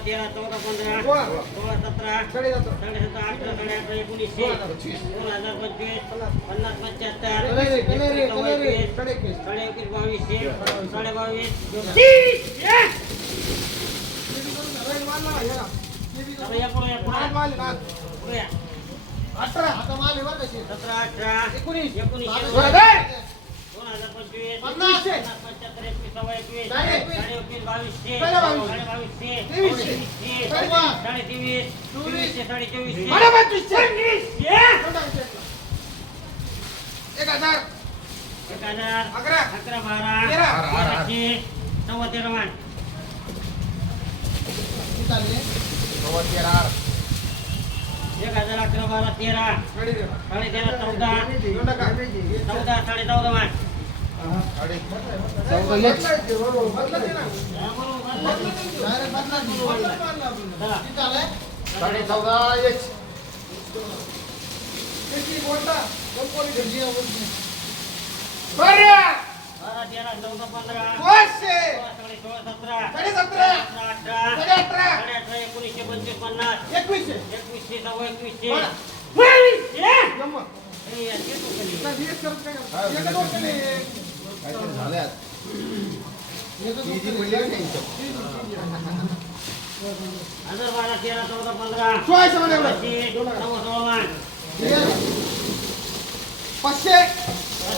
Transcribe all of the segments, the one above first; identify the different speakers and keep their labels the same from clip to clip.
Speaker 1: તેરા ચૌદ
Speaker 2: પંદર સોળ
Speaker 1: સત્તર
Speaker 2: સાડી સત્તર
Speaker 1: આઠ
Speaker 2: સાડી આઠ
Speaker 1: ઓગણીસ સોળ
Speaker 2: હજાર
Speaker 1: પચીસ
Speaker 2: પન્નાસ
Speaker 1: પંચોતેર સાડે એકવીસ
Speaker 2: સાડે એકવીસ બાવીસ છે સાડે
Speaker 1: બાવીસ
Speaker 2: અઠરા અઠરા
Speaker 1: એકોણીસ એકોણીસ
Speaker 2: એક હજાર એક હજાર અગ્ર બાર
Speaker 1: તેરા. સાડી તેરા.
Speaker 2: ચૌદા. ચૌદા સાડી ચૌદમાં સાડી
Speaker 1: ચૌદા એક
Speaker 2: બોલતા
Speaker 1: कलरे
Speaker 2: एकवीस,
Speaker 1: साडे एकवीस
Speaker 2: साडे एकवीस बावीसशे साडे बावीस आता या पुढे या पुढे पुढे या.
Speaker 1: अठरा
Speaker 2: सतरा अठरा
Speaker 1: एकोणीस
Speaker 2: एकोणीसशे
Speaker 1: दोन
Speaker 2: दोन
Speaker 1: हजार.
Speaker 2: हजार पंचवीस
Speaker 1: पन्नास.
Speaker 2: पन्नास पंच्याहत्तर एकवीस सव्वा एकवीस
Speaker 1: साडे एकवीस.
Speaker 2: साडे एकवीस बावीसशे
Speaker 1: साडे बावीस.
Speaker 2: साडे बावीसशे
Speaker 1: तेवीसशे.
Speaker 2: तेवीसशे
Speaker 1: साडे
Speaker 2: साडे तेवीस चोवीसशे साडे चोवीसशे
Speaker 1: मला पंचवीसशे.
Speaker 2: चोवीसशे
Speaker 1: एक हजार
Speaker 2: एक हजार
Speaker 1: अकरा
Speaker 2: अकरा बारा
Speaker 1: तेरा.
Speaker 2: तेराशे सव्वा तेरा मान एक हजार अकरा बारा तेरा
Speaker 1: साडे तेरा.
Speaker 2: साडे तेरा चौदा
Speaker 1: दोन टका.
Speaker 2: चौदा साडे चौदा मान
Speaker 1: बदलते ना.
Speaker 2: चला
Speaker 3: साडे चौदा एच
Speaker 1: त्याची बोलता. कोण कोणी घरची आहे बोलते. बरं.
Speaker 2: बारा तेरा चौदा पंधरा
Speaker 1: पाचशे.
Speaker 2: सोळा साडे सोळा सतरा
Speaker 1: साडे सतरा.
Speaker 2: अठरा अठरा
Speaker 1: साडे अठरा.
Speaker 2: साडे अठरा एकोणीसशे पंचवीस पन्नास
Speaker 1: एकवीसशे.
Speaker 2: एकवीसशे सव्वा एकवीसशे
Speaker 1: बरं.
Speaker 2: बावीसशे.
Speaker 1: जम्मा.
Speaker 2: अरे यार, ते तो खाली.
Speaker 1: आता वीस करत काय करत? एकच वर्ष नाही.
Speaker 3: काहीतरी झाले आज ती जी पडली का नाही इथं?
Speaker 2: हजार बारा तेरा चौदा पंधरा
Speaker 1: सोळाशे मध्ये एवढं.
Speaker 2: पाचशे सव्वा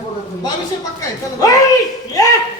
Speaker 1: बावीसशे पक्का आहे चला.
Speaker 2: बावीसशे